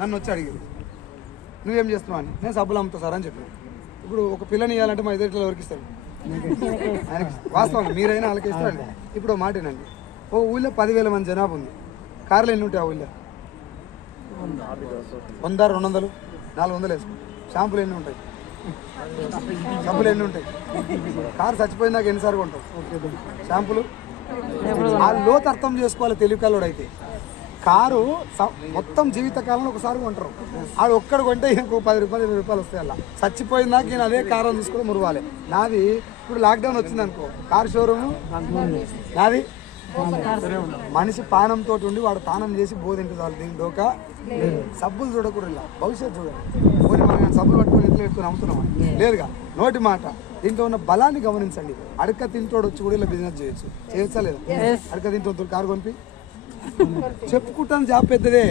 నన్ను వచ్చి అడిగారు నువ్వేం చేస్తున్నావు అని. నేను సబ్బులు అమ్ముతా సార్ అని చెప్పాను. ఇప్పుడు ఒక పిల్లని ఇవ్వాలంటే మా ఎదుటిలో ఎవరికి ఇస్తారు? ఆయనకి. వాస్తవం మీరైనా వాళ్ళకి ఇస్తారండి. ఇప్పుడు మాట ఏనండి, ఓ ఊళ్ళో 10,000 మంది జనాభా ఉంది. కార్లు ఎన్ని ఉంటాయి ఆ ఊళ్ళో? 100, 200, 400 వేసుకో. షాంపులు ఎన్ని ఉంటాయి? షాంపులు ఎన్ని ఉంటాయి? కారు చచ్చిపోయినాక ఎన్నిసార్లు ఉంటావు షాంపులు? ఆ లోతు అర్థం చేసుకోవాలి తెలివికల్లోడు అయితే. కారు మొత్తం జీవితకాలంలో ఒకసారి కొంటారు. ఆడు ఒక్కడు కొంటే ఇంకో 10 రూపాయలు 20 రూపాయలు వస్తాయి. అలా చచ్చిపోయిందాక నేను అదే కారు తీసుకొని మురవాలి. నాది ఇప్పుడు లాక్డౌన్ వచ్చింది అనుకో, కారు షోరూమ్ నాది. మనిషి పానంతో ఉండి వాడు తానం చేసి బోధించాలి. దీని డోకా సబ్బులు చూడకూడదు, ఇలా భవిష్యత్తు చూడాలి. పోనీ మనం సబ్బులు పట్టుకొని ఇంట్లో పెట్టుకొని అమ్ముతున్నాం లేదుగా. నోటి మాట. దీంట్లో ఉన్న బలాన్ని గమనించండి. అడక తింటోడు వచ్చి కూడా ఇలా బిజినెస్ చేయొచ్చా లేదా? అడక తింటోడు కారు కొనిపి చెప్పుకుంటాను జాబ్ పెద్దదే.